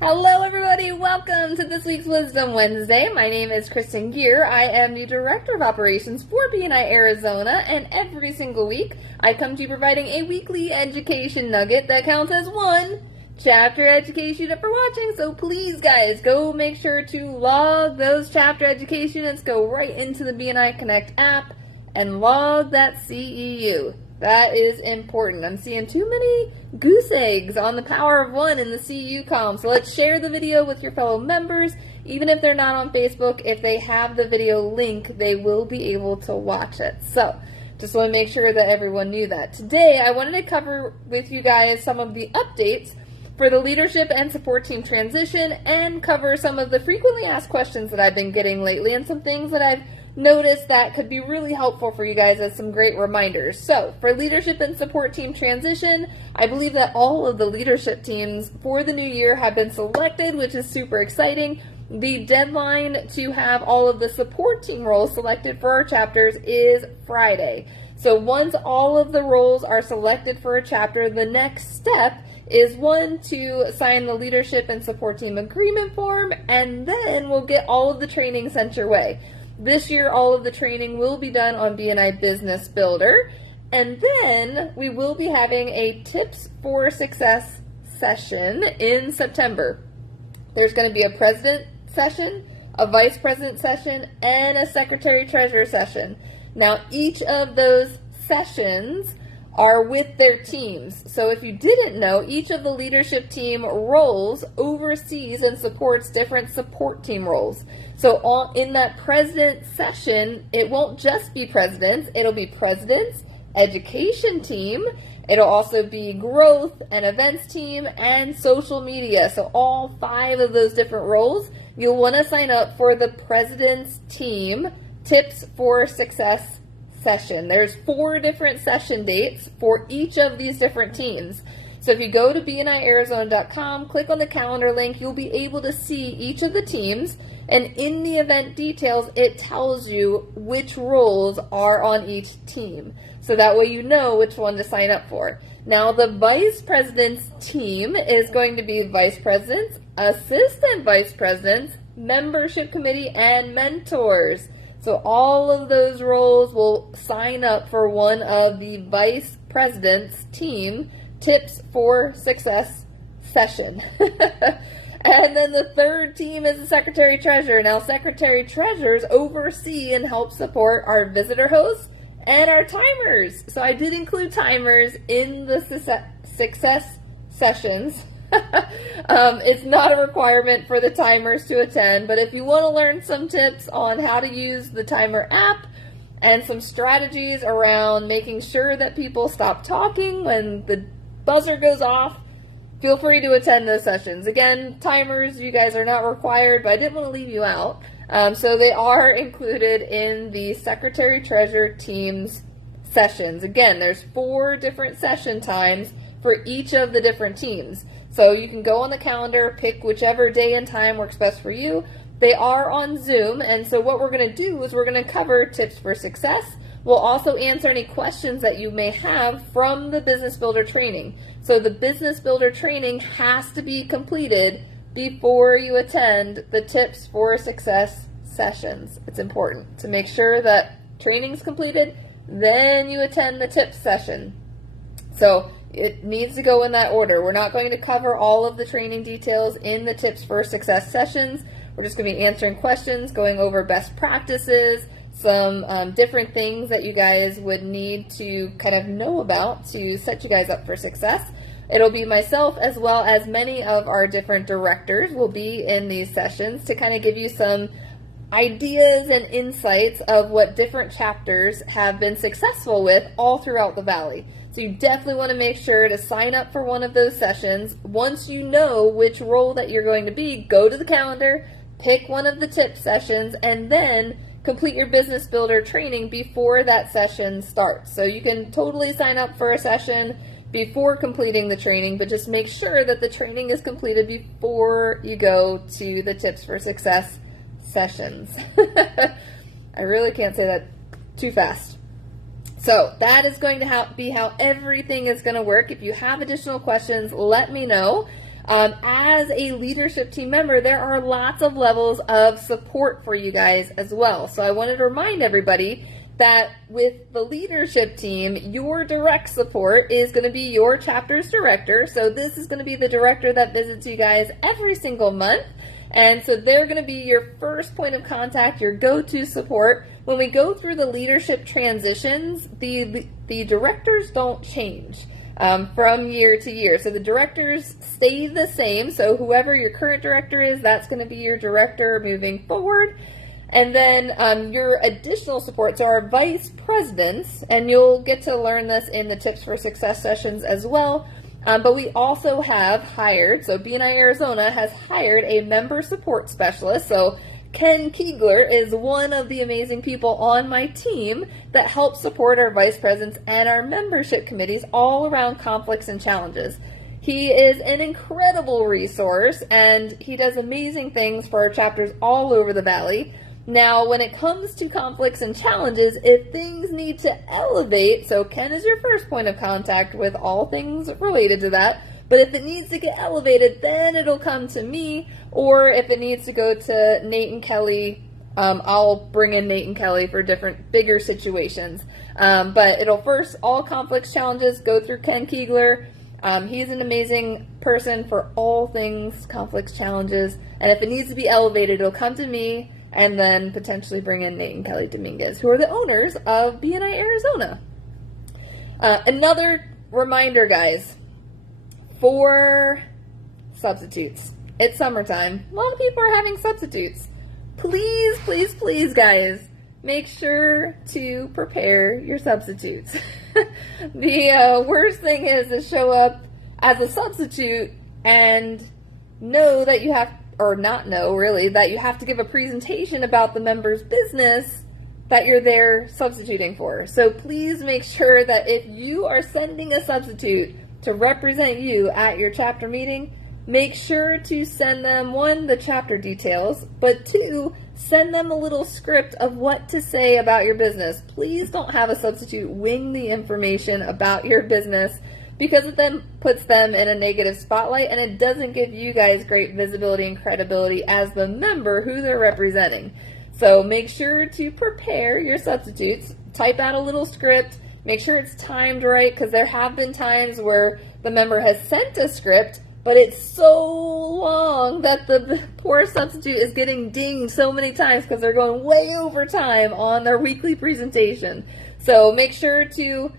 Hello everybody, welcome to this week's Wisdom Wednesday. My name is Kristen Gear. I am the Director of Operations for BNI Arizona, and every single week I come to you providing a weekly education nugget that counts as one chapter education unit for watching. So please guys, go make sure to log those chapter education units, go right into the BNI Connect app and log that CEU. That is important. I'm seeing too many goose eggs on the power of one in the CEU column. So let's share the video with your fellow members. Even if they're not on Facebook, if they have the video link, they will be able to watch it. So just want to make sure that everyone knew that. Today, I wanted to cover with you guys some of the updates for the leadership and support team transition and cover some of the frequently asked questions that I've been getting lately and some things that I've noticed that could be really helpful for you guys as some great reminders. So for leadership and support team transition, I believe that all of the leadership teams for the new year have been selected, which is super exciting. The deadline to have all of the support team roles selected for our chapters is Friday. So once all of the roles are selected for a chapter, the next step is one, to sign the leadership and support team agreement form, and then we'll get all of the training sent your way. This year, all of the training will be done on BNI Business Builder, and then we will be having a Tips for Success session in September. There's going to be a president session, a vice president session, and a secretary-treasurer session. Now, each of those sessions are with their teams. So if you didn't know, each of the leadership team roles oversees and supports different support team roles. So in that president session, it won't just be presidents, it'll be presidents, education team, it'll also be growth and events team, and social media. So all 5 of those different roles, you'll want to sign up for the president's team Tips for Success session. There's 4 different session dates for each of these different teams. So if you go to bniarizona.com, click on the calendar link, you'll be able to see each of the teams, and in the event details, it tells you which roles are on each team. So that way you know which one to sign up for. Now the vice president's team is going to be vice presidents, assistant vice presidents, membership committee, and mentors. So all of those roles will sign up for one of the vice president's team Tips for Success session. And then the third team is the secretary-treasurer. Now, secretary-treasurers oversee and help support our visitor hosts and our timers. So I did include timers in the success sessions. It's not a requirement for the timers to attend, but if you want to learn some tips on how to use the timer app and some strategies around making sure that people stop talking when the buzzer goes off, feel free to attend those sessions. Again, timers, you guys are not required, but I didn't want to leave you out. So they are included in the secretary-treasurer team's sessions. Again, there's 4 different session times for each of the different teams. So you can go on the calendar, pick whichever day and time works best for you. They are on Zoom, and so what we're going to do is we're going to cover Tips for Success. We'll also answer any questions that you may have from the Business Builder training. So the Business Builder training has to be completed before you attend the Tips for Success sessions. It's important to make sure that training's completed, then you attend the tips session. So it needs to go in that order. We're not going to cover all of the training details in the Tips for Success sessions. We're just going to be answering questions, going over best practices, some different things that you guys would need to kind of know about to set you guys up for success. It'll be myself as well as many of our different directors will be in these sessions to kind of give you some ideas and insights of what different chapters have been successful with all throughout the Valley. So you definitely want to make sure to sign up for one of those sessions. Once you know which role that you're going to be, go to the calendar, pick one of the tip sessions, and then complete your Business Builder training before that session starts. So you can totally sign up for a session before completing the training, but just make sure that the training is completed before you go to the Tips for Success sessions. I really can't say that too fast. So that is going to be how everything is going to work. If you have additional questions, let me know. As a leadership team member, there are lots of levels of support for you guys as well. So I wanted to remind everybody that with the leadership team, your direct support is going to be your chapter's director. So this is going to be the director that visits you guys every single month. And so they're going to be your first point of contact, your go-to support. When we go through the leadership transitions, the directors don't change from year to year. So the directors stay the same. So whoever your current director is, that's going to be your director moving forward. And then your additional support, so our vice presidents, and you'll get to learn this in the Tips for Success sessions as well, but we also have hired, so BNI Arizona has hired a member support specialist. So Ken Keegler is one of the amazing people on my team that helps support our vice presidents and our membership committees all around conflicts and challenges. He is an incredible resource, and he does amazing things for our chapters all over the Valley. Now, when it comes to conflicts and challenges, if things need to elevate, so Ken is your first point of contact with all things related to that, but if it needs to get elevated, then it'll come to me, or if it needs to go to Nate and Kelly, I'll bring in Nate and Kelly for different, bigger situations. But it'll first, all conflicts, challenges, go through Ken Keegler. He's an amazing person for all things conflicts, challenges, and if it needs to be elevated, it'll come to me, and then potentially bring in Nate and Kelly Dominguez, who are the owners of BNI Arizona. Another reminder, guys, for substitutes. It's summertime. A lot of people are having substitutes. Please, please, please, guys, make sure to prepare your substitutes. The worst thing is to show up as a substitute and know that you have, or not know really, that you have to give a presentation about the member's business that you're there substituting for. So please make sure that if you are sending a substitute to represent you at your chapter meeting, make sure to send them, one, the chapter details, but two, send them a little script of what to say about your business. Please don't have a substitute wing the information about your business, because it then puts them in a negative spotlight, and it doesn't give you guys great visibility and credibility as the member who they're representing. So make sure to prepare your substitutes, type out a little script, make sure it's timed right, because there have been times where the member has sent a script, but it's so long that the poor substitute is getting dinged so many times because they're going way over time on their weekly presentation. So make sure to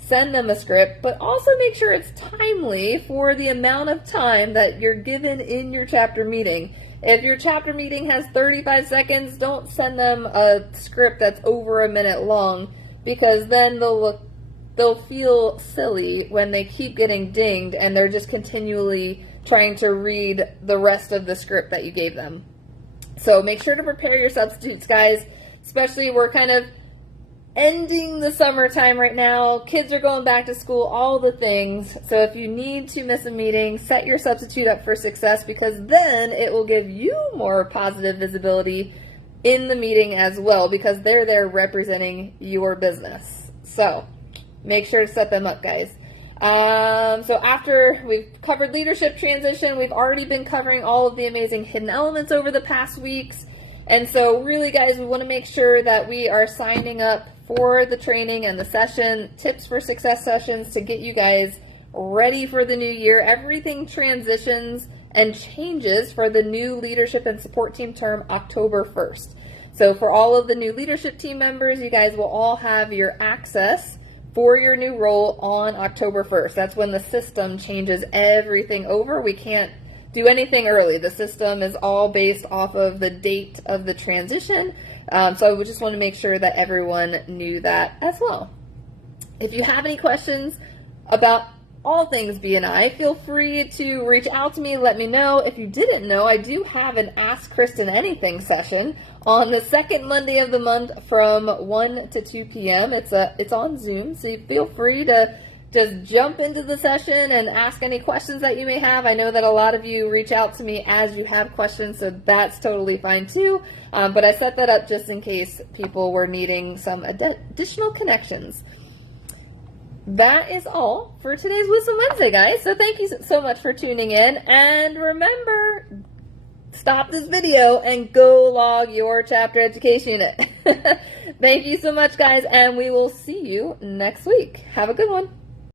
send them a script, but also make sure it's timely for the amount of time that you're given in your chapter meeting. If your chapter meeting has 35 seconds, don't send them a script that's over a minute long, because then they'll feel silly when they keep getting dinged and they're just continually trying to read the rest of the script that you gave them. So make sure to prepare your substitutes, guys. Especially, we're kind of ending the summertime right now. Kids are going back to school, all the things. So if you need to miss a meeting, set your substitute up for success, because then it will give you more positive visibility in the meeting as well, because they're there representing your business. So make sure to set them up, guys. So after we've covered leadership transition, we've already been covering all of the amazing hidden elements over the past weeks. And so really, guys, we want to make sure that we are signing up for the training and the session, Tips for Success sessions, to get you guys ready for the new year. Everything transitions and changes for the new leadership and support team term October 1st. So for all of the new leadership team members, you guys will all have your access for your new role on October 1st. That's when the system changes everything over. We can't do anything early. The system is all based off of the date of the transition. So we just want to make sure that everyone knew that as well. If you have any questions about all things BNI, feel free to reach out to me, let me know. If you didn't know, I do have an Ask Kristen Anything session on the second Monday of the month from 1 to 2 p.m. It's on Zoom, so you feel free to just jump into the session and ask any questions that you may have. I know that a lot of you reach out to me as you have questions, so that's totally fine too. But I set that up just in case people were needing some additional connections. that is all for today's Wisdom Wednesday, guys. So thank you so much for tuning in. And remember, stop this video and go log your chapter education unit. Thank you so much, guys, and we will see you next week. Have a good one.